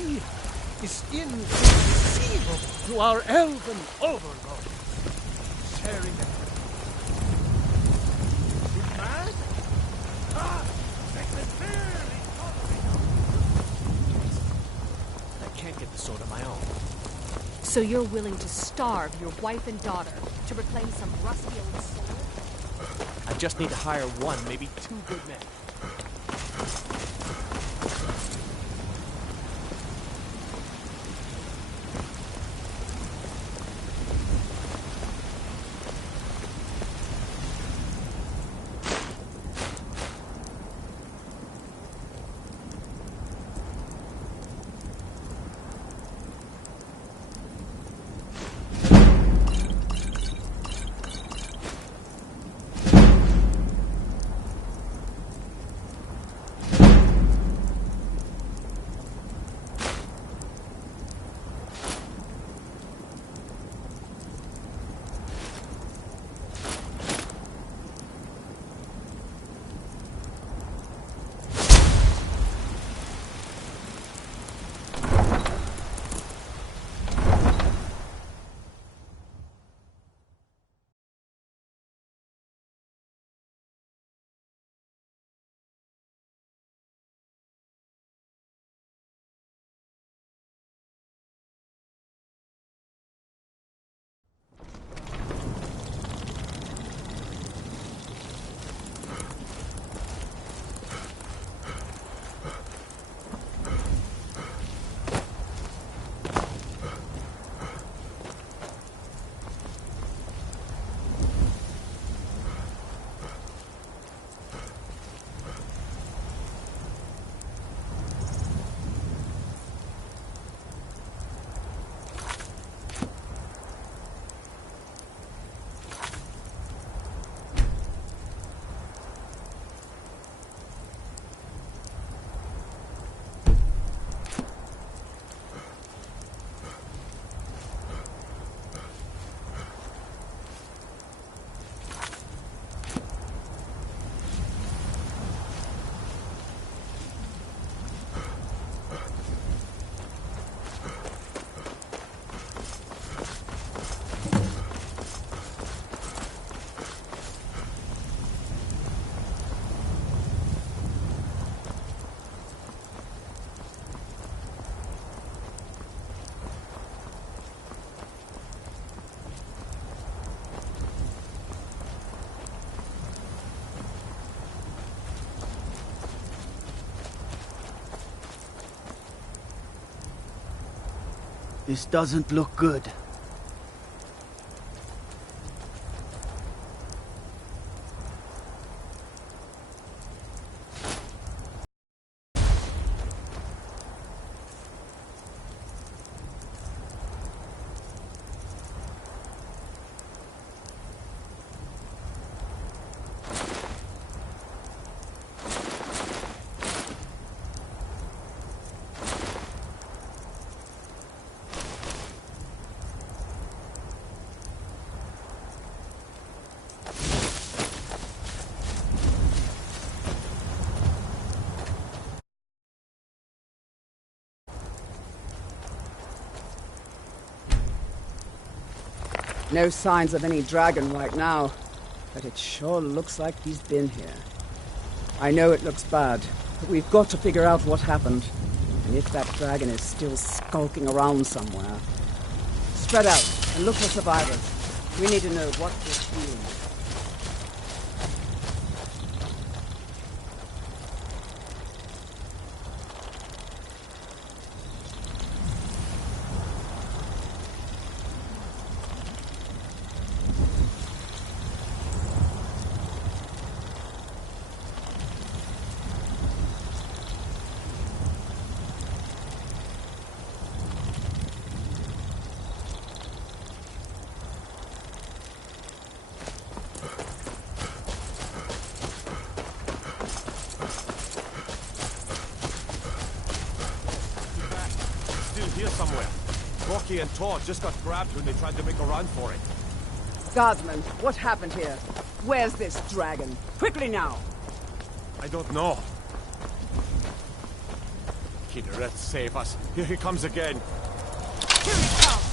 here is inconceivable to our elven overlords. Sharing it. You mad? Ah! Makes it very tolerable. I can't get the sword on my own. So you're willing to starve your wife and daughter to reclaim some rusty old sword? I just need to hire one, maybe two good men. This doesn't look good. No signs of any dragon right now, but it sure looks like he's been here. I know it looks bad, but we've got to figure out what happened, and if that dragon is still skulking around somewhere. Spread out and look for survivors. We need to know what this feeling is. Somewhere. Rocky and Todd just got grabbed when they tried to make a run for it. Guardsman, what happened here? Where's this dragon? Quickly now! I don't know. Fucking let's save us. Here he comes again. Here he comes!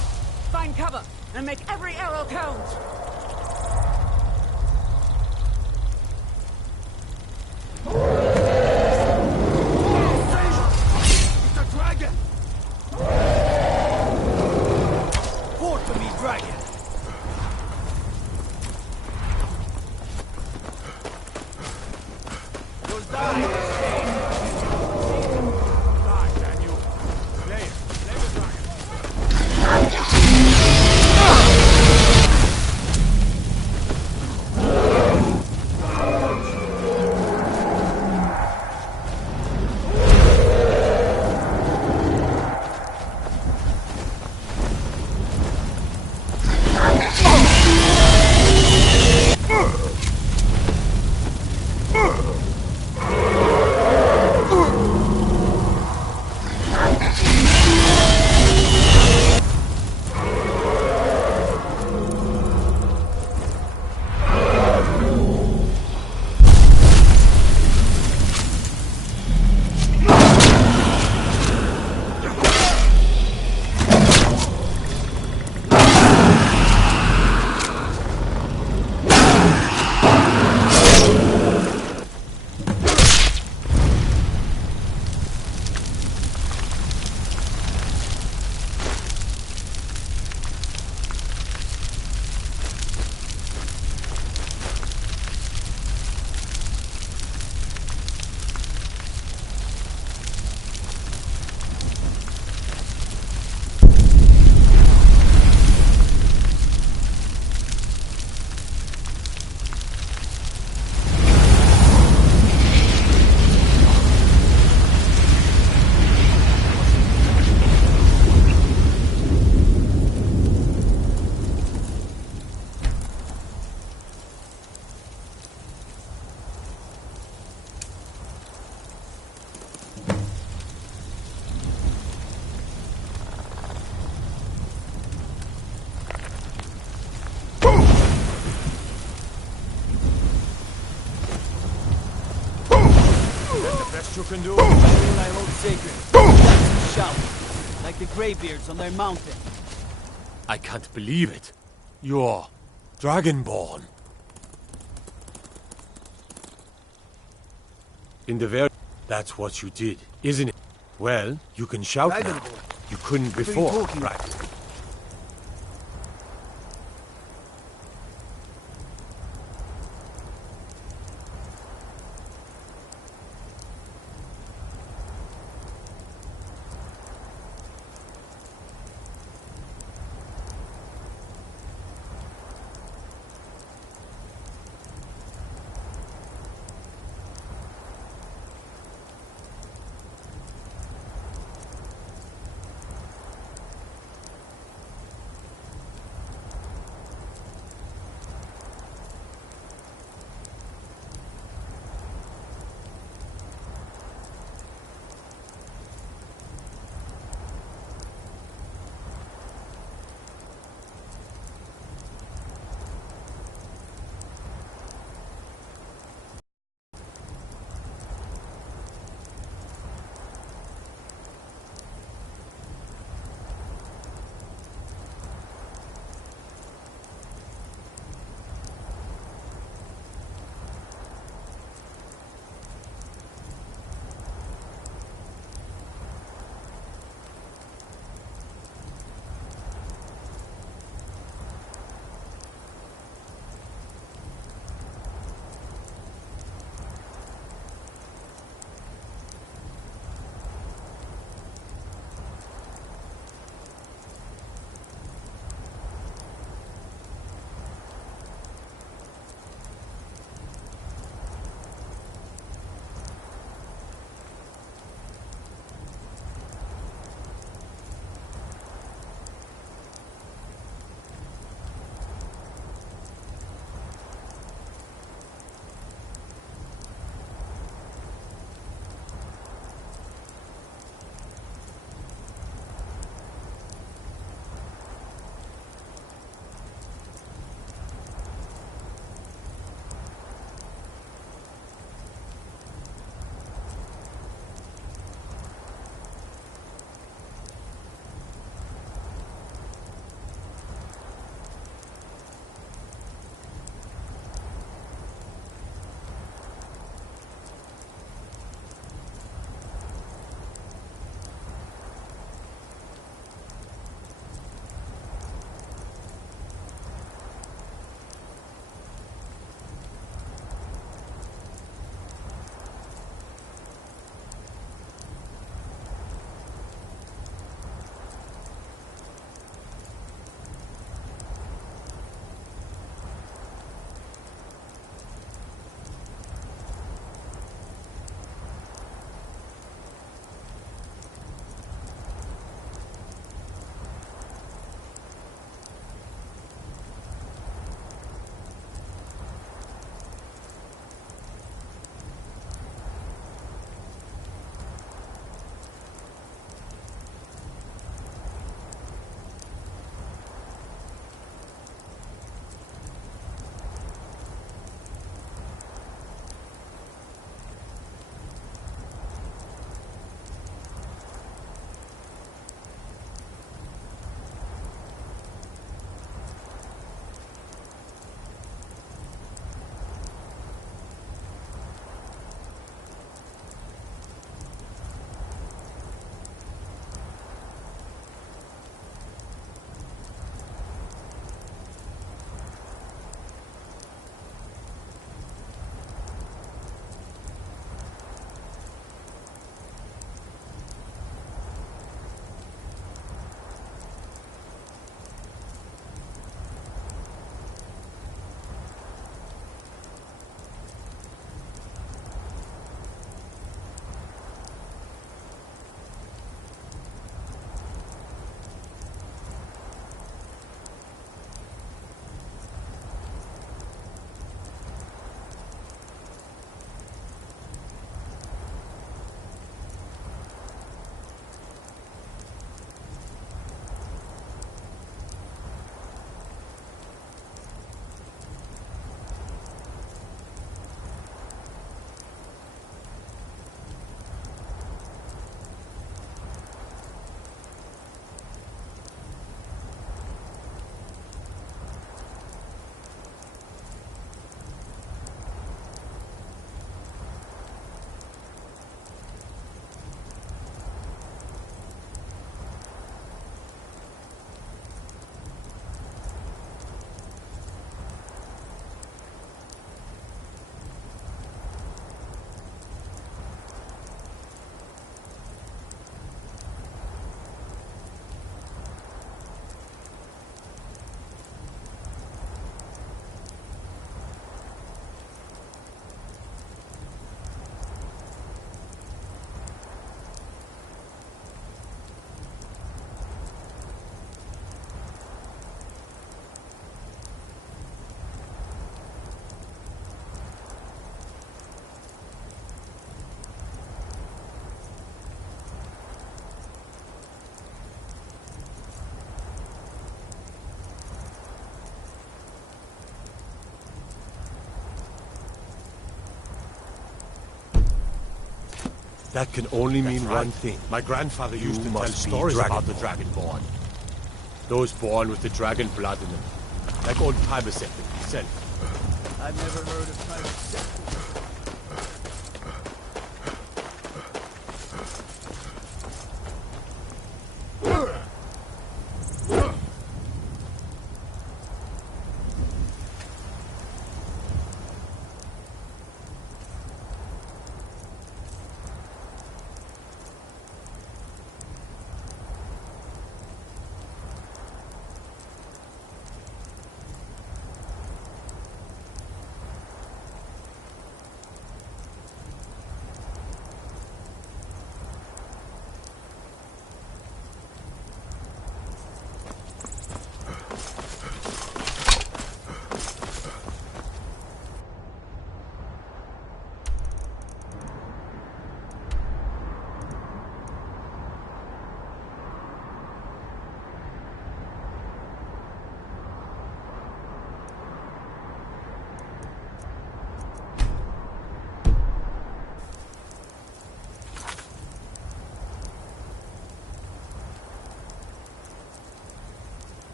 Find cover and make every arrow count! It's a dragon! Fort to me, dragon! You'll die in this cage! Die, can you? Slay it. Slay the dragon. Best you can do. All I hold sacred. That's a shout. Like the Greybeards on their mountain. I can't believe it. You're Dragonborn. In the very... That's what you did, isn't it? Well, you can shout now. Dragonborn. You couldn't What are you before, talking right? That can only mean one thing. My grandfather used to tell stories about the Dragonborn. Those born with the dragon blood in them. Like old Tybusek himself. I've never heard of Pirate Sect.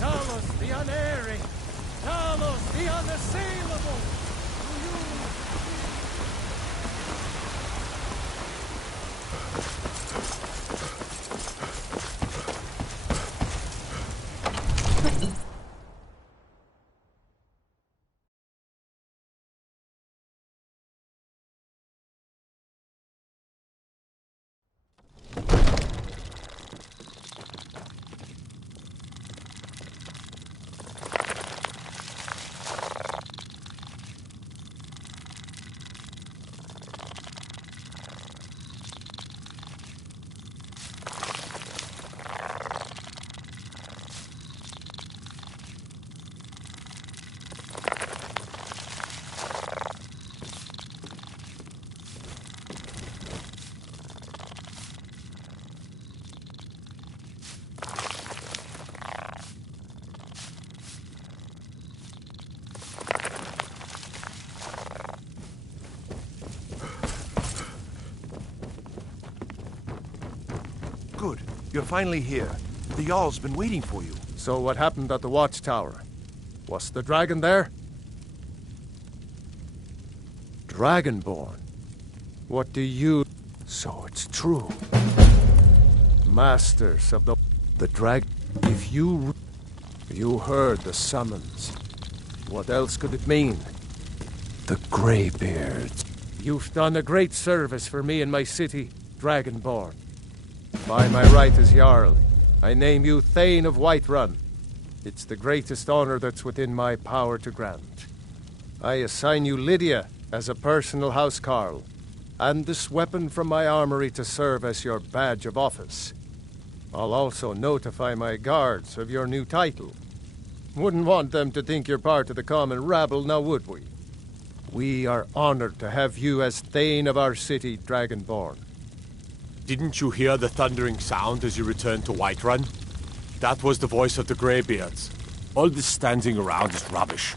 Talos the unerring! Talos the unassailable! Good. You're finally here. The Jarl's been waiting for you. So what happened at the watchtower? Was the dragon there? Dragonborn? What do you... So it's true. Masters of the dragon... If you... You heard the summons. What else could it mean? The Greybeards. You've done a great service for me and my city, Dragonborn. By my right as Jarl, I name you Thane of Whiterun. It's the greatest honor that's within my power to grant. I assign you Lydia as a personal housecarl, and this weapon from my armory to serve as your badge of office. I'll also notify my guards of your new title. Wouldn't want them to think you're part of the common rabble, now would we? We are honored to have you as Thane of our city, Dragonborn. Didn't you hear the thundering sound as you returned to Whiterun? That was the voice of the Greybeards. All this standing around is rubbish.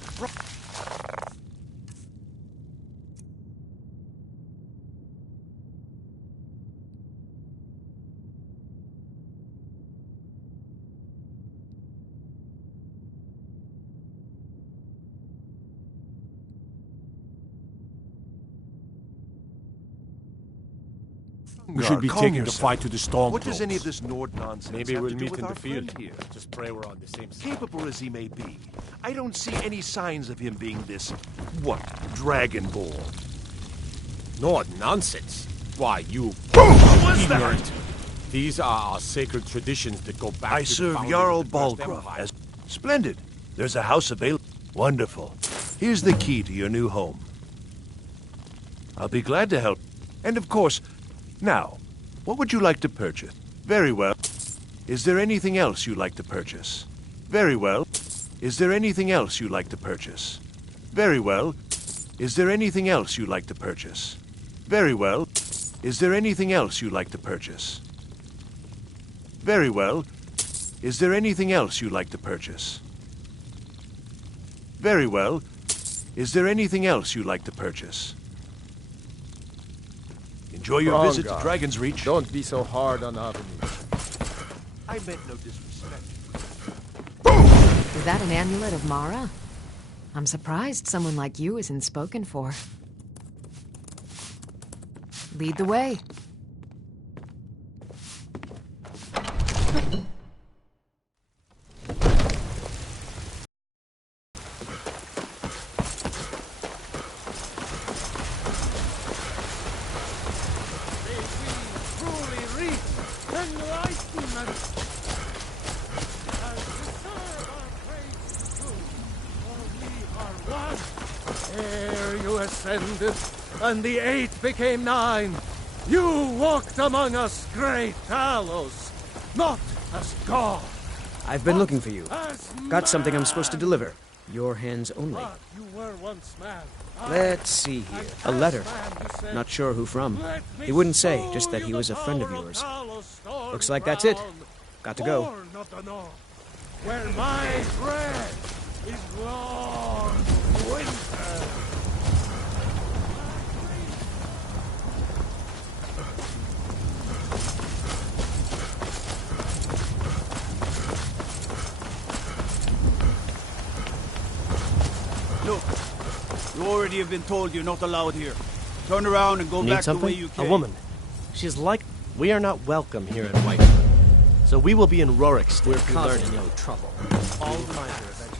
We should be Calm taking the yourself. fight to the storm. What does any of this Nord nonsense Maybe have we'll to do meet with in our the field. friend here? Just pray we're on the same side. Capable as he may be, I don't see any signs of him being this, what, dragonborn. Nord nonsense. Why, you What was that? ignorant. These are our sacred traditions that go back I to the serve founding Jarl of the First Balgraf Empire. as... Splendid. There's a house available. Wonderful. Here's the key to your new home. I'll be glad to help. And of course, now, what would you like to purchase? Very well. Is there anything else you'd like to purchase? Very well. Is there anything else you'd like to purchase? Very well. Is there anything else you'd like to purchase? Very well. Is there anything else you'd like to purchase? Very well. Is there anything else you'd like to purchase? Very well. Is there anything else you'd like to purchase? Enjoy your visit to Grongar, Dragon's Reach. Don't be so hard on Avenue. I meant no disrespect. Is that an amulet of Mara? I'm surprised someone like you isn't spoken for. Lead the way. May we truly reach enlightenment as we serve our praise to you, for we are one. Ere you ascended, and the 8 became 9, you walked among us, great Talos, not as God, I've been looking for you. as Got something I'm man. supposed to deliver. Your hands only. But you were once man. Let's see here. A letter. Not sure who from. He wouldn't say, just that he was a friend of yours. Looks like that's it. Got to go. Where my bread is long winter. Look, you already have been told you're not allowed here. Turn around and go Need back the way something? you A came. woman. She's like... We are not welcome here in Whiteford. So we will be in Rorikstead. We're causing no trouble. All minor adventures.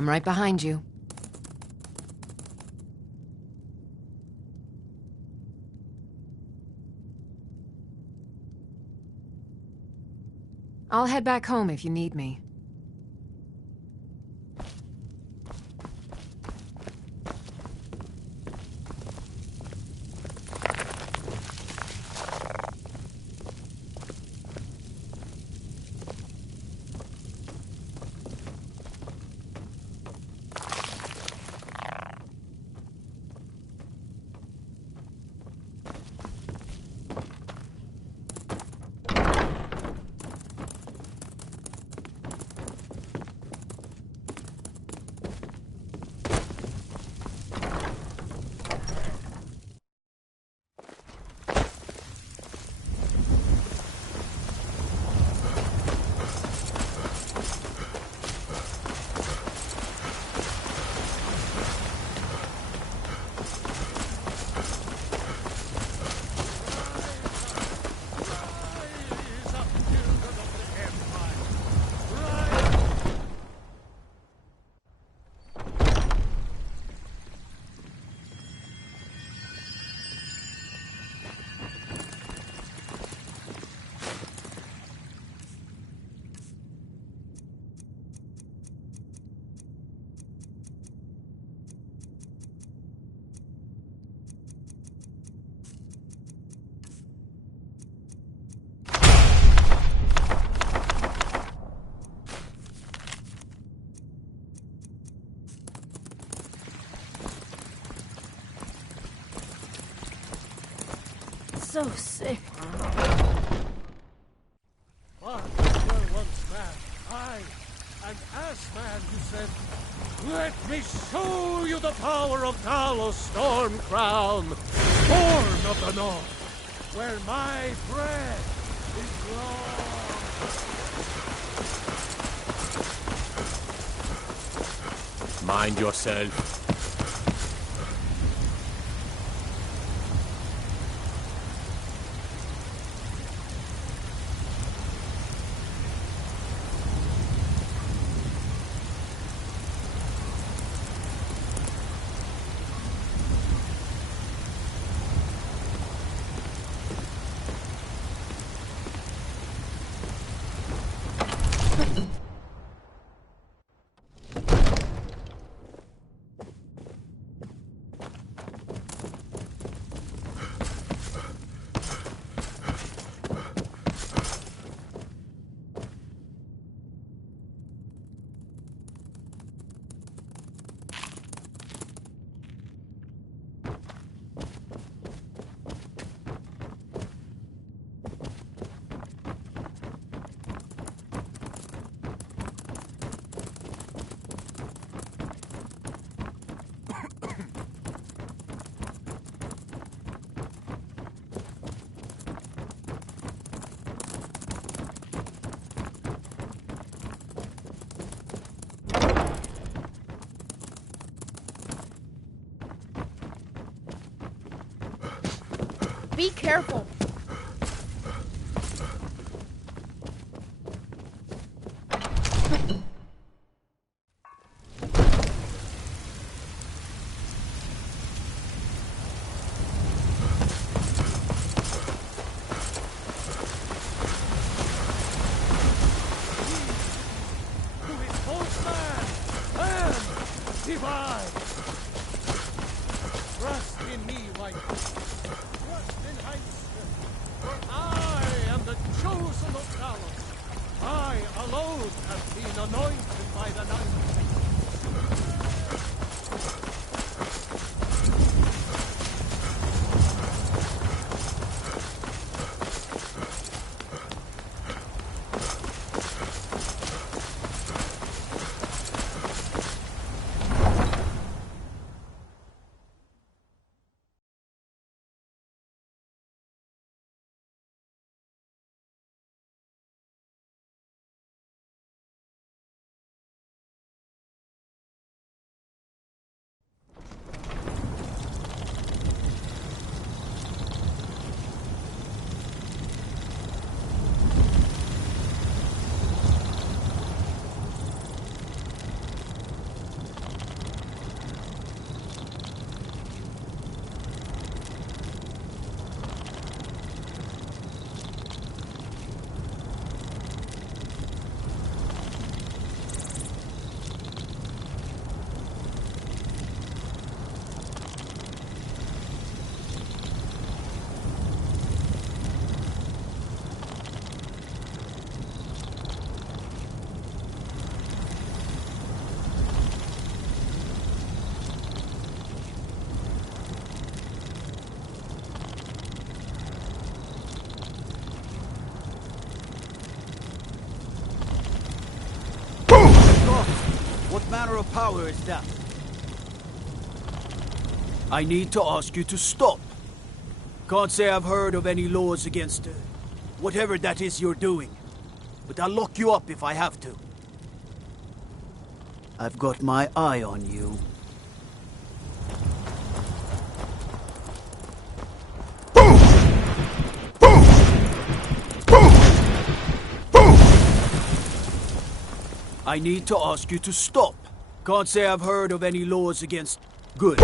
I'm right behind you. I'll head back home if you need me. So sick. But you were once man. I, an ass man, you said. Let me show you the power of Talos Storm Crown, born of the North, where my bread is long. Mind yourself. Be careful. Trust in me, white. Trust in Heinz. manner of power is that? I need to ask you to stop. Can't say I've heard of any laws against whatever that is you're doing. But I'll lock you up if I have to. I've got my eye on you. I need to ask you to stop. Can't say I've heard of any laws against... Good.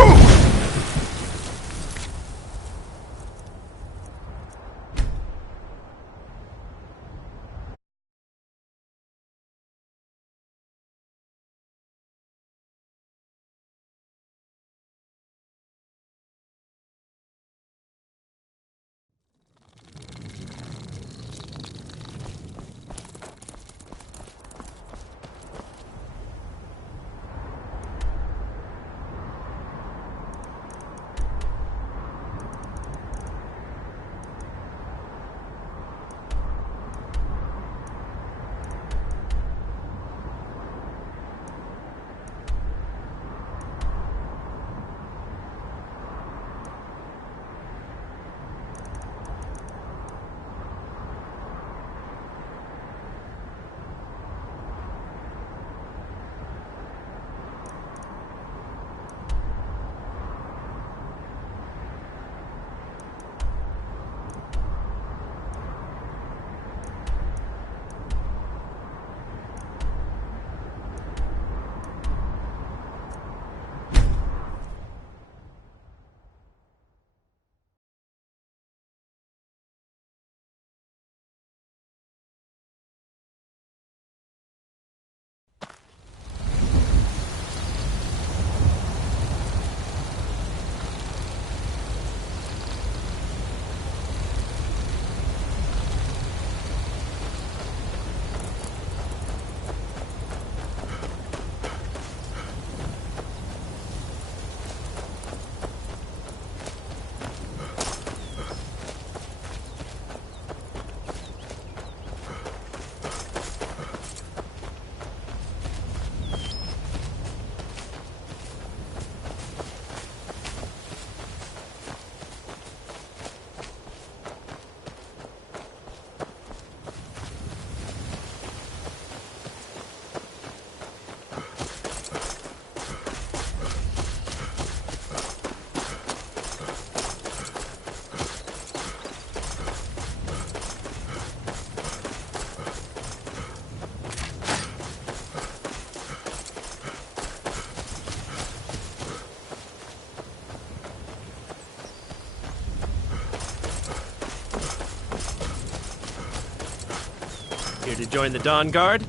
Here to join the Dawn Guard?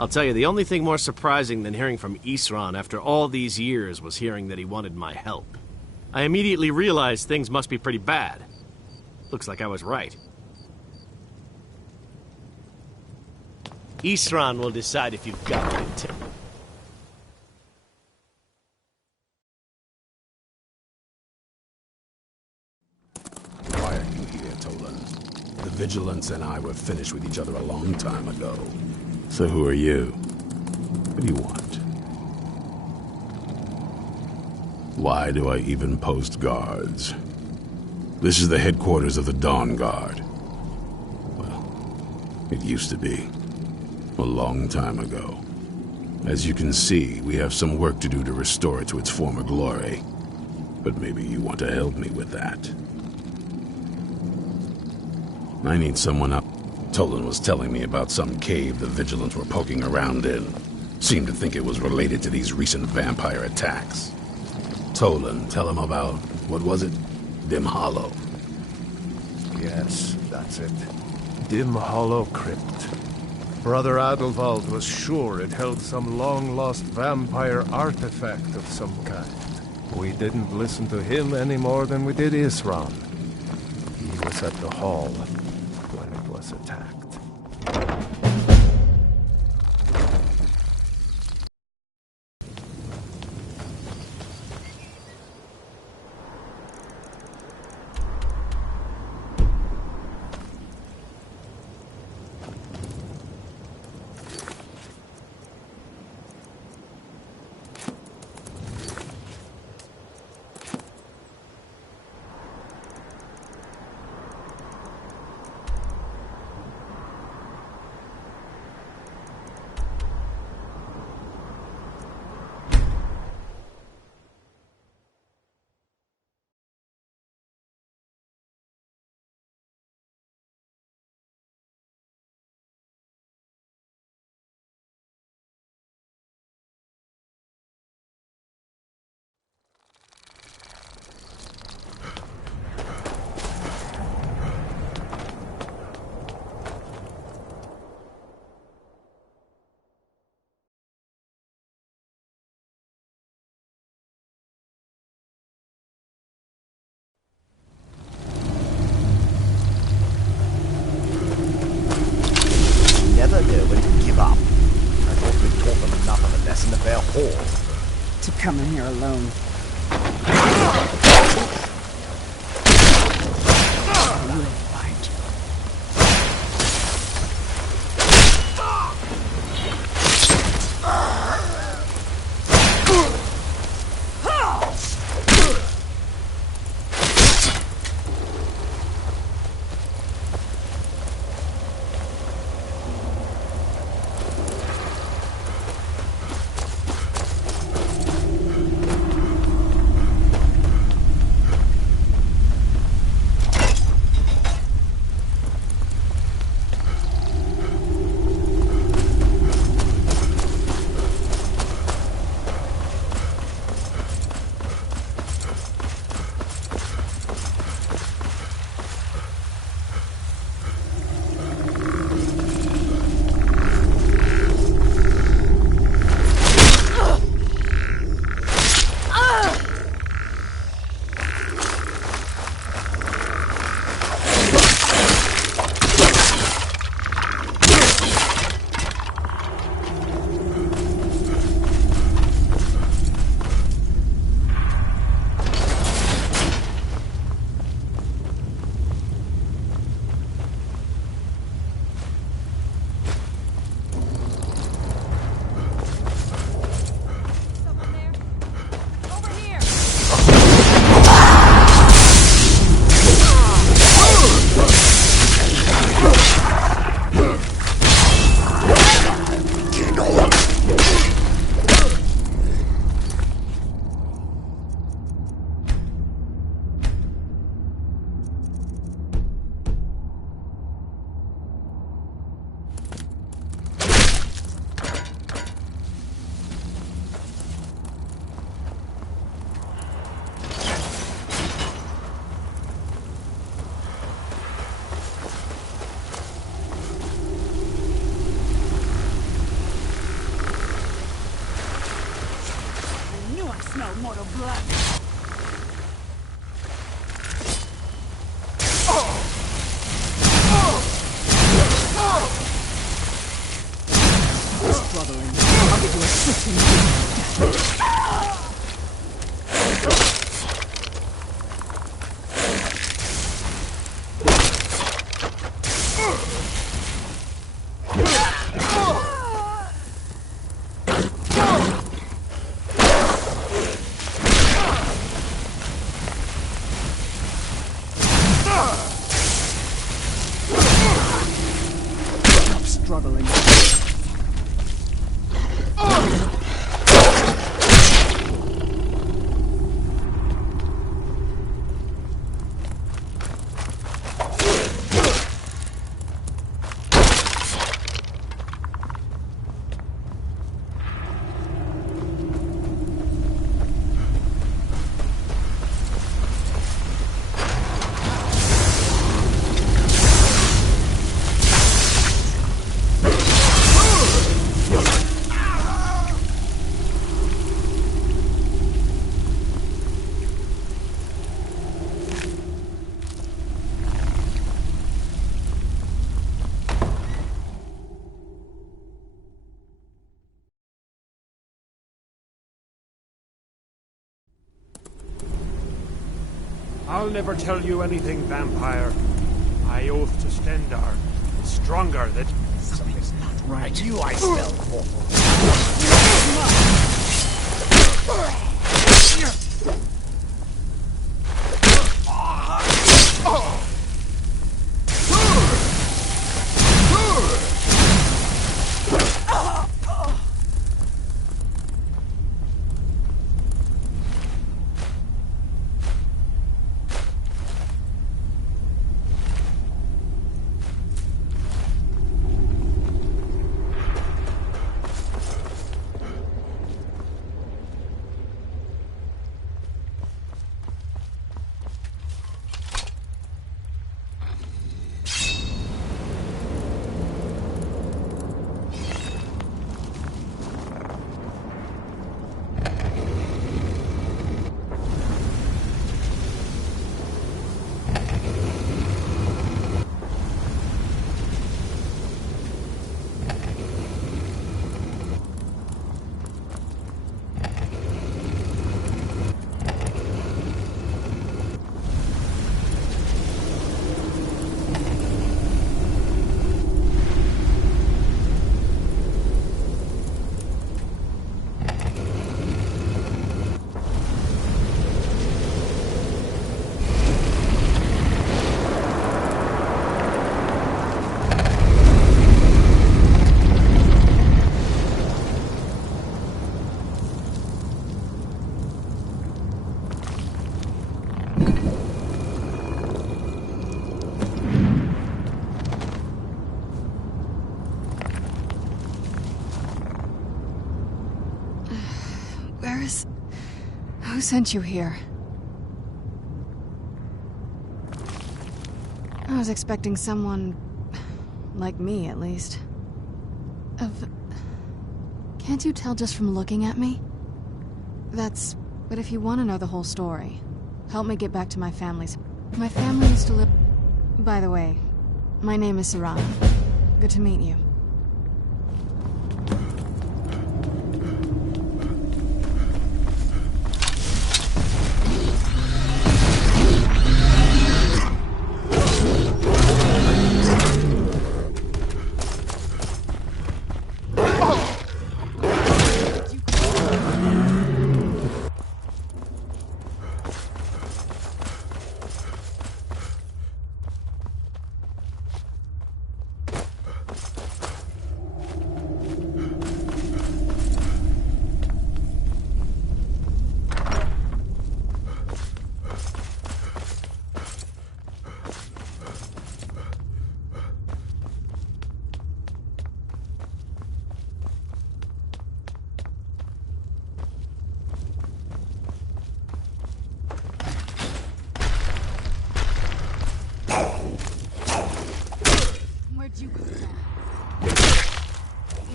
I'll tell you, the only thing more surprising than hearing from Isran after all these years was hearing that he wanted my help. I immediately realized things must be pretty bad. Looks like I was right. Isran will decide if you've got what it takes. Why are you here, Toland? The Vigilance and I were finished with each other a long time ago. So who are you? What do you want? Why do I even post guards? This is the headquarters of the Dawn Guard. Well, it used to be. A long time ago. As you can see, we have some work to do to restore it to its former glory. But maybe you want to help me with that. I need someone up. Toland was telling me about some cave the Vigilants were poking around in. Seemed to think it was related to these recent vampire attacks. Toland, tell him about, what was it? Dim Hollow. Yes, that's it. Dim Hollow Crypt. Brother Adelwald was sure it held some long-lost vampire artifact of some kind. We didn't listen to him any more than we did Isran. He was at the hall when it was attacked. come in here alone. I will find you. smell more of blood. Struggling. I'll give you a switching. Struggling. I'll never tell you anything, vampire. I oath to Stendar is stronger than... Something's not right. You, I smell awful. Who sent you here? I was expecting someone... like me, at least. Can't you tell just from looking at me? But if you want to know the whole story, help me get back to my family's... My family used to live... By the way, my name is Serana. Good to meet you. Where'd you come from?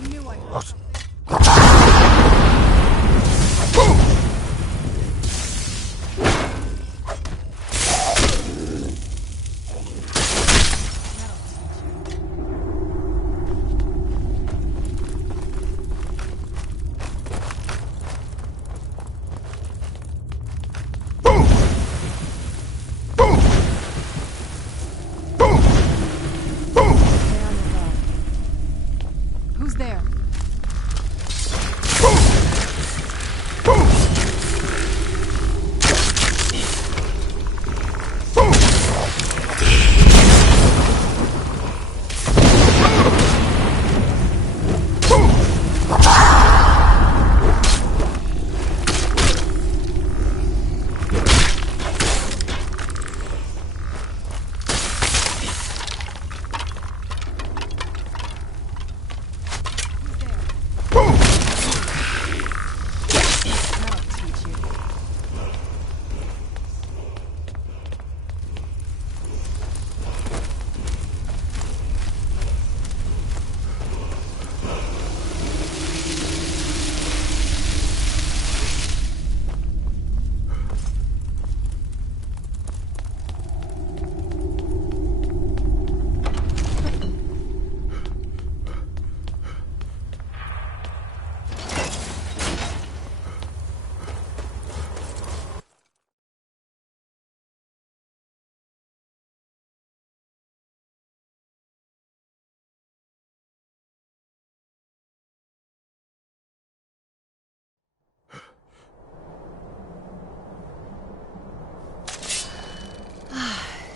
You knew I heard something. Who's there?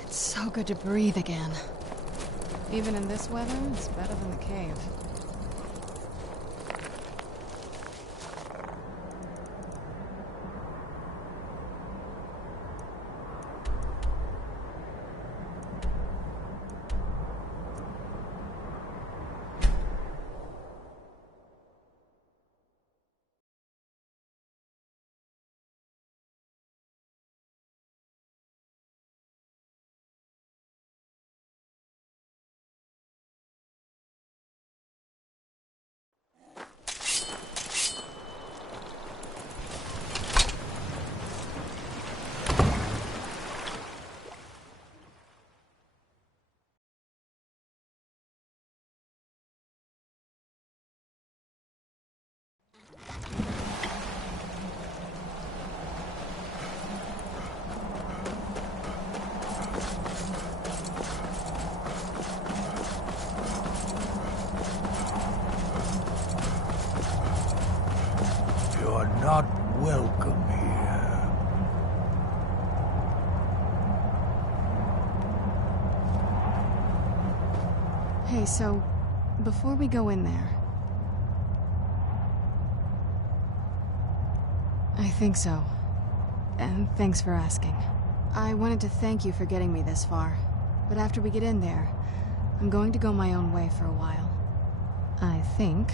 It's so good to breathe again. Even in this weather, it's better than the cave. You're not welcome here. Hey, so, before we go in there... I think so. And thanks for asking. I wanted to thank you for getting me this far. But after we get in there, I'm going to go my own way for a while. I think.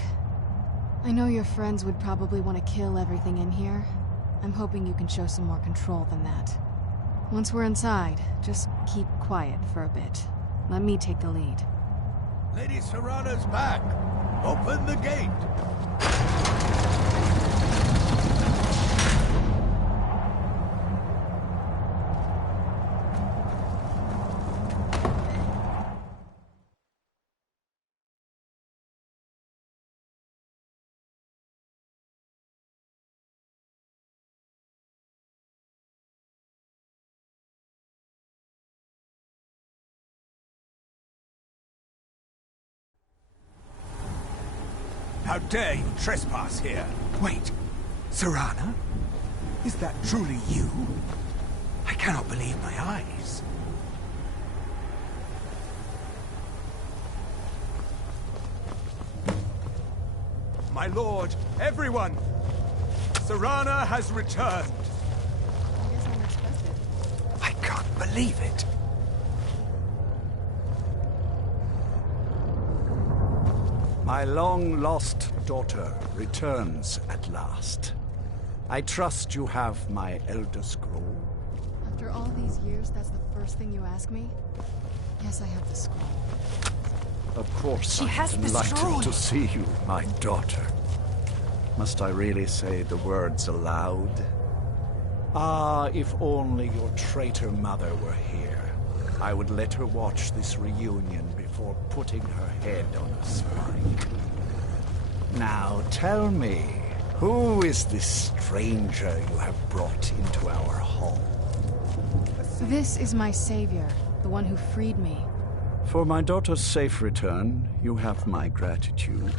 I know your friends would probably want to kill everything in here, I'm hoping you can show some more control than that. Once we're inside, just keep quiet for a bit. Let me take the lead. Lady Serrana's back. Open the gate. How dare you trespass here? Wait, Serrana? Is that truly you? I cannot believe my eyes. My lord, everyone! Serrana has returned! I guess unexpected. I can't believe it. My long-lost daughter returns at last. I trust you have my Elder Scroll. After all these years, that's the first thing you ask me? Yes, I have the scroll. Of course, She has I'm the delighted scroll. to see you, my daughter. Must I really say the words aloud? Ah, if only your traitor mother were here. I would let her watch this reunion before putting her head on a spike. Now tell me, who is this stranger you have brought into our home? This is my savior, the one who freed me. For my daughter's safe return, you have my gratitude.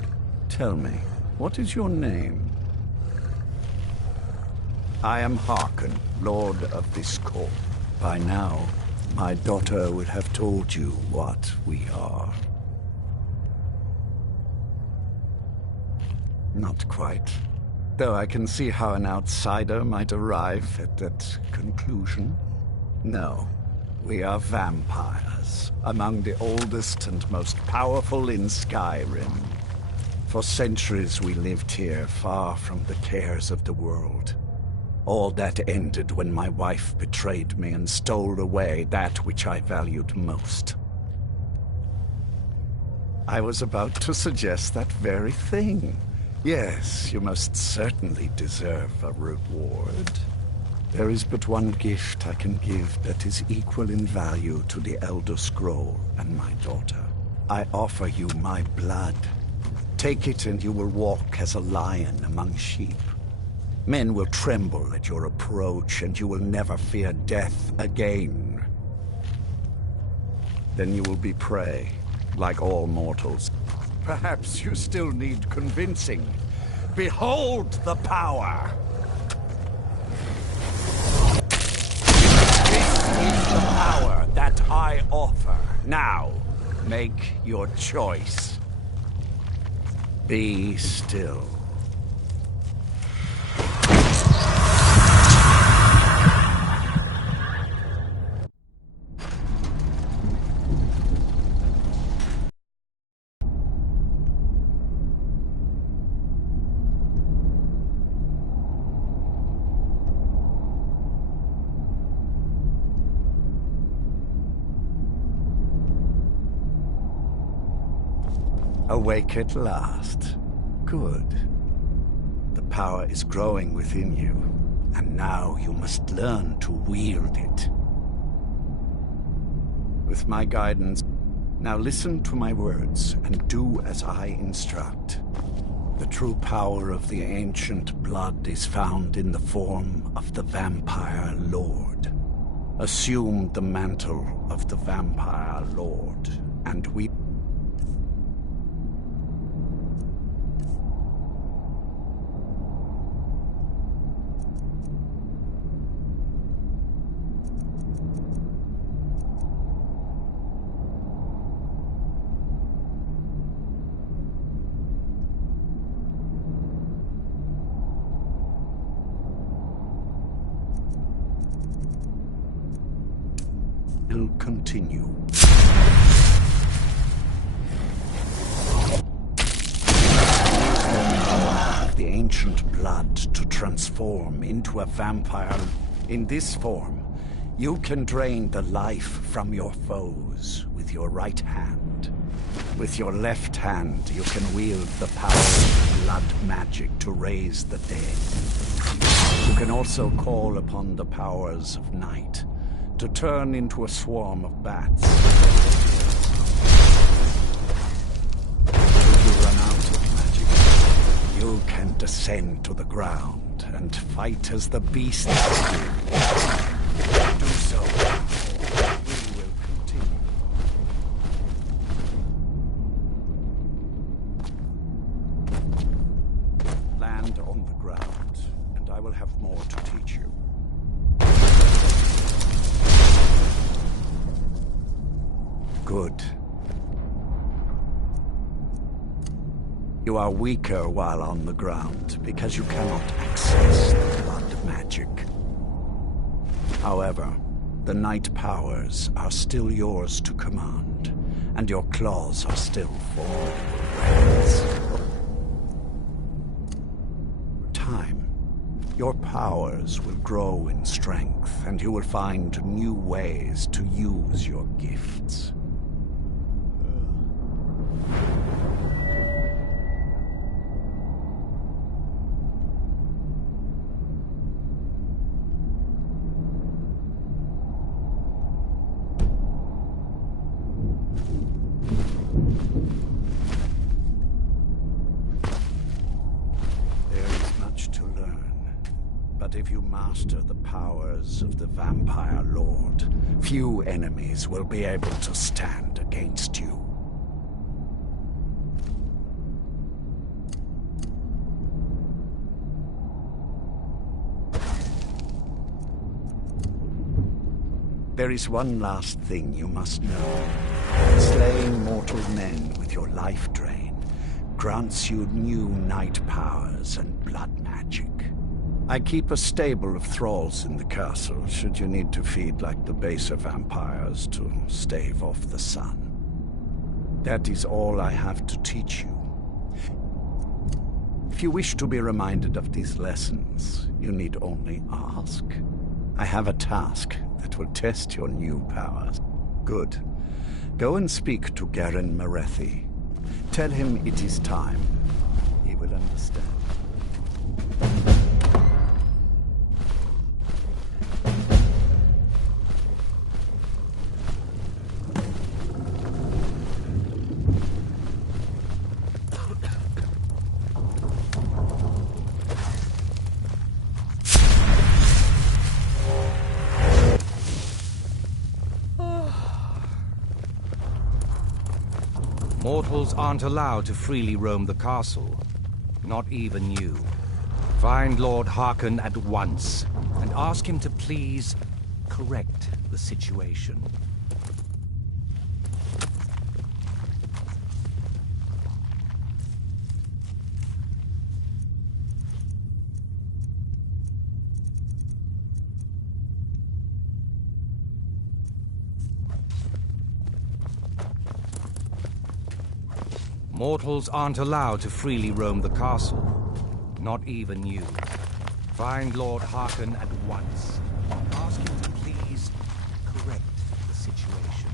Tell me, what is your name? I am Harkon, Lord of this court. By now, my daughter would have told you what we are. Not quite. Though I can see how an outsider might arrive at that conclusion. No, we are vampires, among the oldest and most powerful in Skyrim. For centuries we lived here, far from the cares of the world. All that ended when my wife betrayed me and stole away that which I valued most. I was about to suggest that very thing. Yes, you most certainly deserve a reward. There is but one gift I can give that is equal in value to the Elder Scroll and my daughter. I offer you my blood. Take it and you will walk as a lion among sheep. Men will tremble at your approach, and you will never fear death again. Then you will be prey, like all mortals. Perhaps you still need convincing. Behold the power! This is the power that I offer. Now, make your choice. Be still. Awake at last. Good. The power is growing within you, and now you must learn to wield it. With my guidance, now listen to my words and do as I instruct. The true power of the ancient blood is found in the form of the Vampire Lord. Assume the mantle of the Vampire Lord, and we... will continue. The ancient blood to transform into a vampire in this form, you can drain the life from your foes with your right hand. With your left hand, you can wield the power of blood magic to raise the dead. You can also call upon the powers of night to turn into a swarm of bats. If you run out of magic, you can descend to the ground and fight as the beasts do. Do so. We will continue. Land on the ground, and I will have more to teach you. Good. You are weaker while on the ground because you cannot access the blood magic. However, the night powers are still yours to command, and your claws are still formidable weapons. With time, your powers will grow in strength, and you will find new ways to use your gifts. But if you master the powers of the Vampire Lord, few enemies will be able to stand against you. There is one last thing you must know. Slaying mortal men with your life drain grants you new night powers and blood magic. I keep a stable of thralls in the castle, should you need to feed like the baser vampires to stave off the sun. That is all I have to teach you. If you wish to be reminded of these lessons, you need only ask. I have a task that will test your new powers. Good. Go and speak to Garen Marethi. Tell him it is time. He will understand. Mortals aren't allowed to freely roam the castle. Not even you. Find Lord Harkon at once, and ask him to please correct the situation. Mortals aren't allowed to freely roam the castle. Not even you. Find Lord Harkon at once. Ask him to please correct the situation.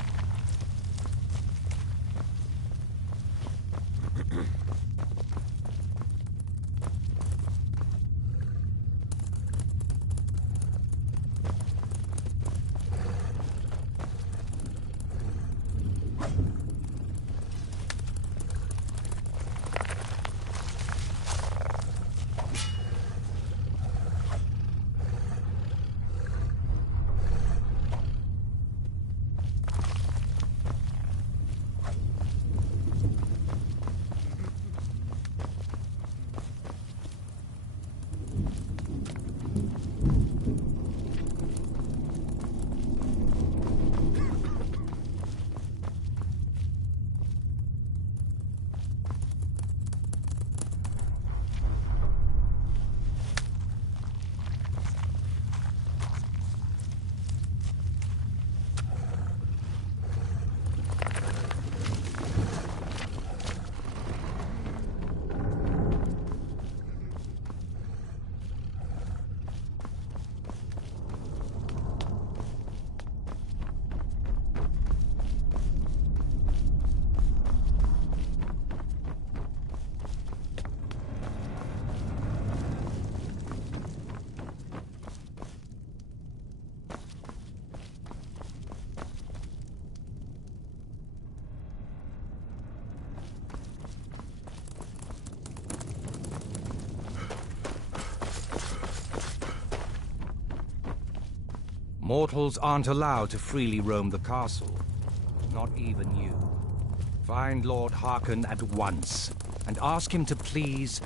Mortals aren't allowed to freely roam the castle. Not even you. Find Lord Harkon at once, and ask him to please